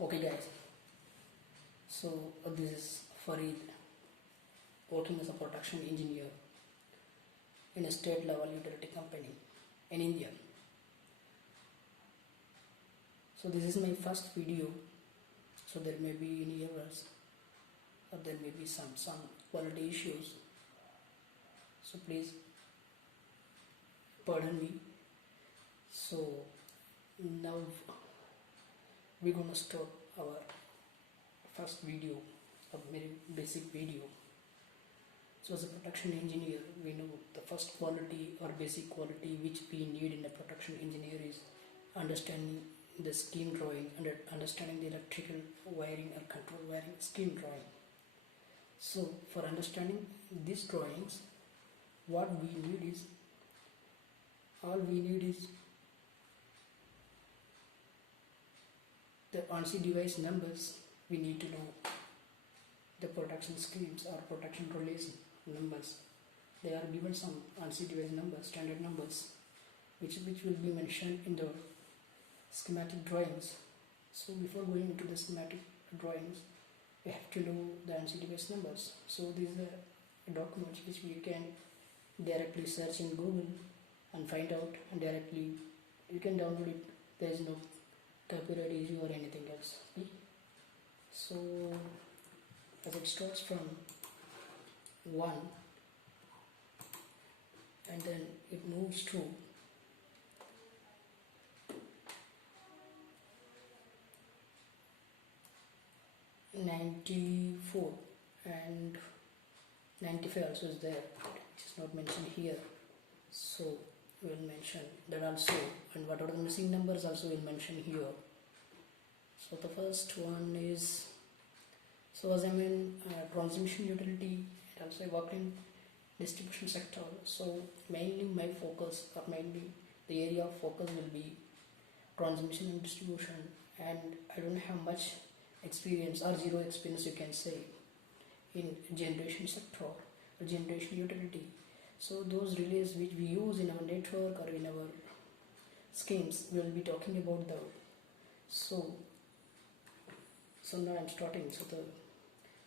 Okay guys, so this is Farid working as a production engineer in a state level utility company in India. So this is my first video, so there may be any errors or there may be some quality issues, so please pardon me. So now we're gonna start our first video, a very basic video. So as a production engineer, we know the first quality or basic quality which we need in a production engineer is understanding the scheme drawing and understanding the electrical wiring or control wiring scheme drawing. So for understanding these drawings, what we need is, all we need is the ANSI device numbers. We need to know the production schemes or production relation numbers. They are given some ANSI device numbers, standard numbers, which will be mentioned in the schematic drawings. So before going into the schematic drawings, we have to know the ANSI device numbers. So these are documents which we can directly search in Google and find out, and directly you can download it. There is no copyright issue or anything else. So as it starts from 1 and then it moves to 94 and 95 also is there, which is not mentioned here, so we will mention that also, and what are the missing numbers also will mention here. So the first one is, so as I'm in transmission utility and also I work in distribution sector, so mainly my focus or mainly the area of focus will be transmission and distribution, and I don't have much experience or zero experience you can say in generation sector or generation utility. So those relays which we use in our network or in our schemes, we will be talking about the, so now I'm starting.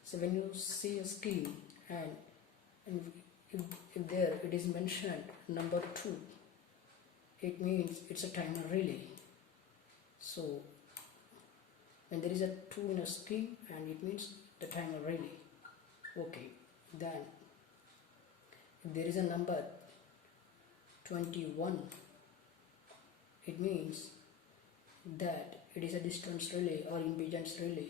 So when you see a scheme and if there it is mentioned number 2, it means it's a timer relay. So when there is a 2 in a scheme, and it means the timer relay. Okay, then if there is a number 21, it means that it is a distance relay or impedance relay,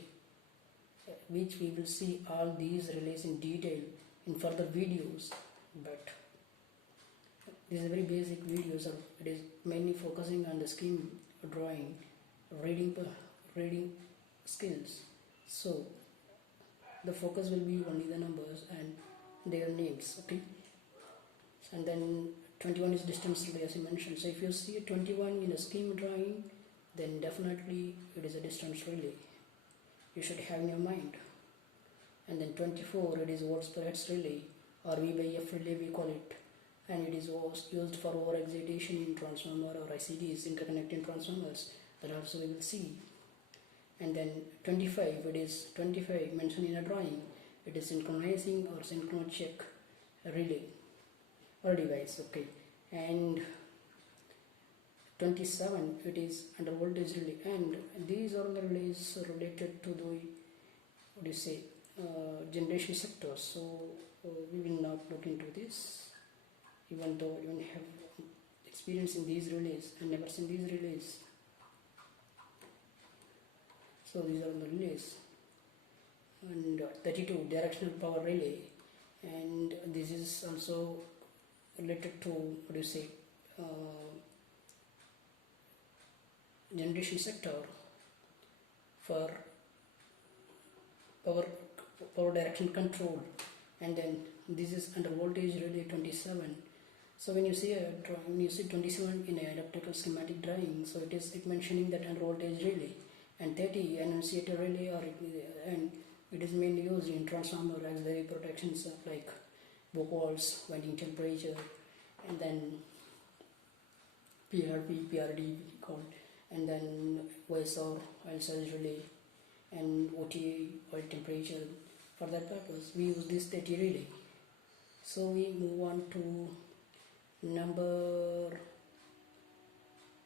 which we will see all these relays in detail in further videos, but this is a very basic video, so it is mainly focusing on the scheme drawing, reading skills. So the focus will be only the numbers and their names. Okay, and then 21 is distance relay as I mentioned. So if you see a 21 in a scheme drawing, then definitely it is a distance relay, you should have in your mind. And then 24, it is volts per hertz relay or V by F relay we call it, and it is used for over excitation in transformer or ICDs, interconnecting transformers, that also we will see. And then 25, it is 25 mentioned in a drawing, it is synchronizing or synchro check relay or device. Okay, and 27, it is under voltage relay, and these are the relays related to the, what do you say, generation sector. So we will not look into this, even though you have experience in these relays and never seen these relays. So these are the relays. And 32, directional power relay, and this is also related to, what do you say, generation sector for power direction control. And then this is under voltage relay 27. So when you see a drawing, when you see 27 in an electrical schematic drawing, so it mentioning that under voltage relay, and 30 annunciator relay, or and it is mainly used in transformer auxiliary protections like book walls, winding temperature, and then PRP, PRD we call, and then OSR, oil surge relay, and OTA, oil temperature. For that purpose, we use this 30 relay. So we move on to number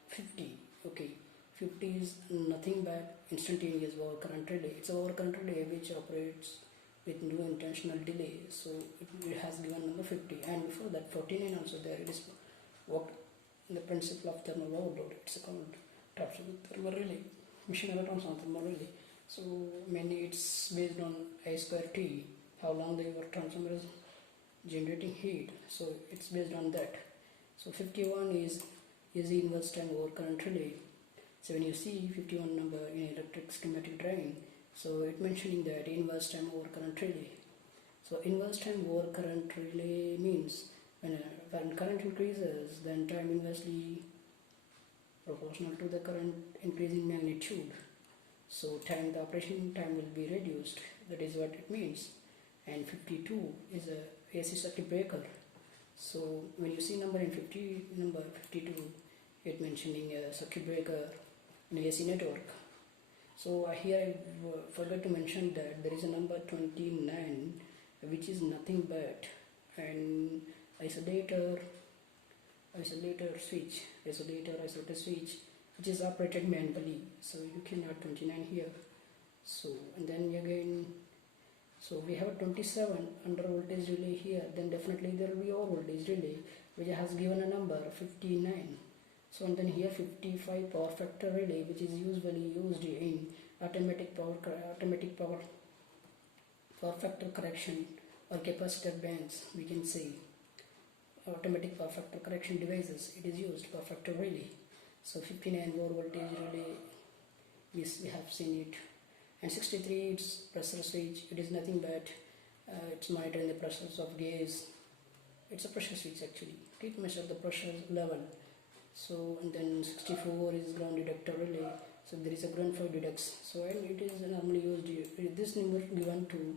50. Okay, 50 is nothing but instantaneous overcurrent relay. It's a overcurrent relay which operates with no intentional delay. So it has given number 50, and before that 49 also there. It is what the principle of thermal overload. It's called transformer thermal relay, machine electrons on thermal relay. So mainly it's based on I square T, how long your transformer is generating heat. So it's based on that. So 51 is the inverse time over current relay. So when you see 51 number in electric schematic drawing, so it mentioning that inverse time over current relay. So inverse time over current relay means when current increases, then time inversely proportional to the current increasing magnitude. So the operation time will be reduced. That is what it means. And 52 is a AC circuit breaker. So when you see number 52, it mentioning a circuit breaker in AC network. So here I forgot to mention that there is a number 29, which is nothing but an isolator switch, which is operated manually. So you can add 29 here. So and then again, so we have 27 under voltage relay here. Then definitely there will be over voltage relay, which has given a number 59. So and then here 55 power factor relay, which is usually used in automatic power factor correction or capacitor banks. We can say automatic power factor correction devices. It is used power factor relay. So 59 low voltage relay, yes, we have seen it. And 63, it's pressure switch. It is nothing but it's monitoring the pressures of gas. It's a pressure switch actually. It measures the pressure level. So and then 64 is ground detector relay. So there is a ground for detects. So and it is normally used. This number given to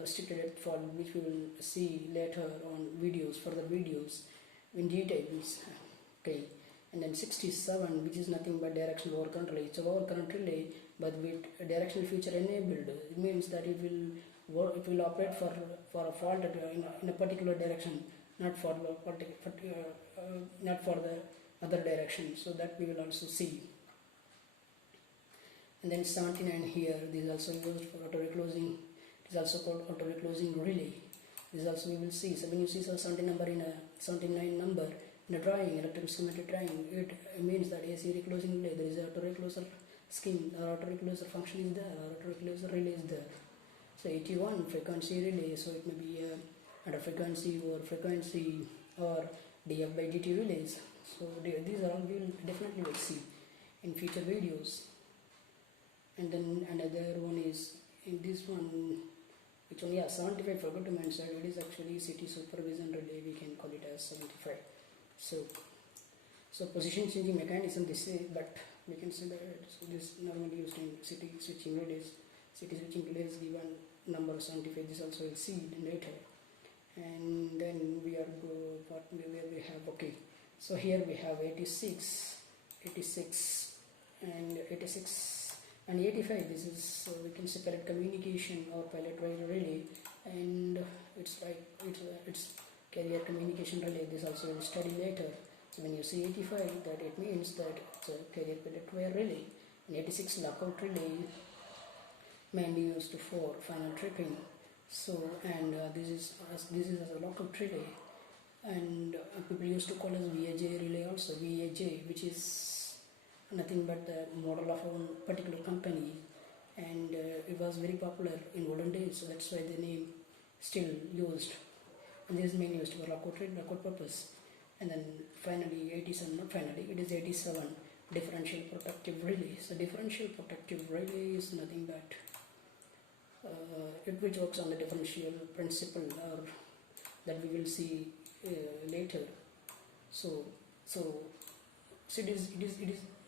restricted depth fault, which we will see later on videos, further videos in details. Okay. And then 67, which is nothing but directional overcurrent relay. It's a overcurrent relay, but with directional feature enabled. It means that it will operate for a fault in a particular direction, not for the other direction. So that we will also see. And then 79 here, this is also used for auto reclosing. It is also called auto reclosing relay. This also we will see. So when you see some 79 number in a drawing, electrical schematic drawing, it means that AC reclosing relay, there is a auto recloser scheme, or auto recloser function is there, or auto recloser relay is there. So 81 frequency relay, so it may be under frequency or DF by DT relays. So these are all we will definitely will see in future videos. And then another one is in this one, which one, yeah, 75, forgot to mention, it is actually city supervision relay, we can call it as 75. So position changing mechanism, this is, but we can say that so this normally used in city switching relays. City switching relays given number 75. This also we'll see later. And then we are where we have, okay. So here we have 86 and 85. This is we can say pellet communication or pellet wire relay, and it's carrier communication relay. This also we'll study later. So when you see 85, that it means that it's a carrier pellet wire relay. And 86 lockout relay mainly used for final tripping. So and this is as a lockout relay, and people used to call as VAJ relay also. VAJ, which is nothing but the model of a particular company, and it was very popular in olden days. So that's why the name still used. And this is mainly used for lockout purpose. And then finally 87, not finally, it is 87 differential protective relay. So differential protective relay is nothing but it which works on the differential principle, or that we will see later. So it is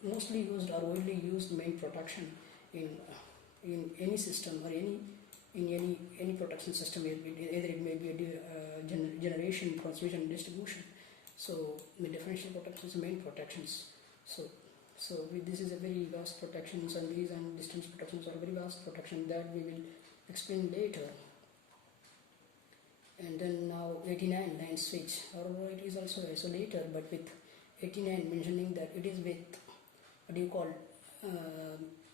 mostly used or widely used main protection in any system or any protection system. Either it may be a generation, transmission, distribution. So the differential protection is main protections. So So this is a very vast protections, and these and distance protections are very vast protection that we will explain later. And then now 89 line switch, or it is also isolator, but with 89 mentioning that it is with what do you call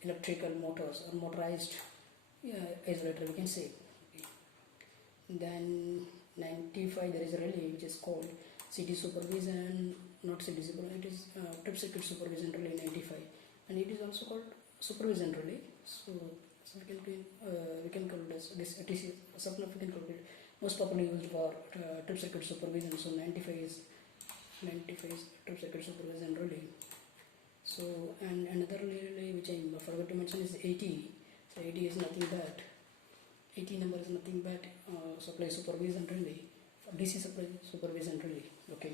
electrical motors or motorized isolator, we can say. Then 95 there is a relay which is called CT supervision, not CT supervision, it is trip circuit supervision relay 95, and it is also called supervision relay. So we can call it as this TC subnet, we can call it most popularly used for trip circuit supervision. So 95 is trip circuit supervision relay. So, and another relay which I forgot to mention is 80. So 80 is nothing but 80 number is nothing but supply supervision relay, DC supply supervision relay. Okay.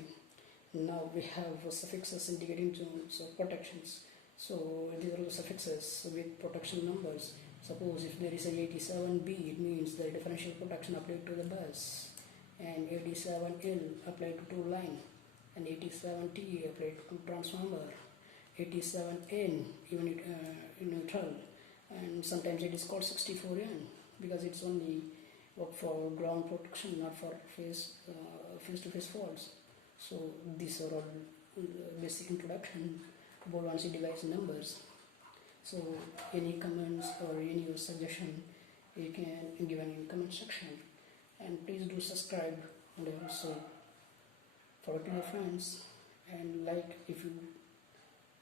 Now we have suffixes indicating zones of protections. So these are the suffixes with protection numbers. Suppose if there is a 87B, it means the differential protection applied to the bus, and 87L applied to two line, and 87T applied to transformer, 87N unit neutral, and sometimes it is called 64N because it's only work for ground protection, not for face-to-face faults. So these are all basic introduction about 1C device numbers. So any comments or any suggestion you can give in comment section, and please do subscribe and also forward to your friends, and like if you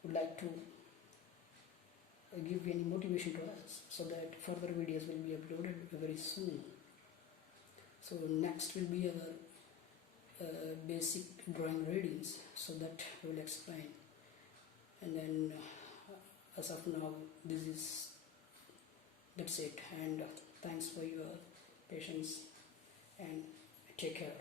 would like to give any motivation to us so that further videos will be uploaded very soon. So next will be our basic drawing readings, so that we will explain, and then as of now that's it, and thanks for your patience, and take care.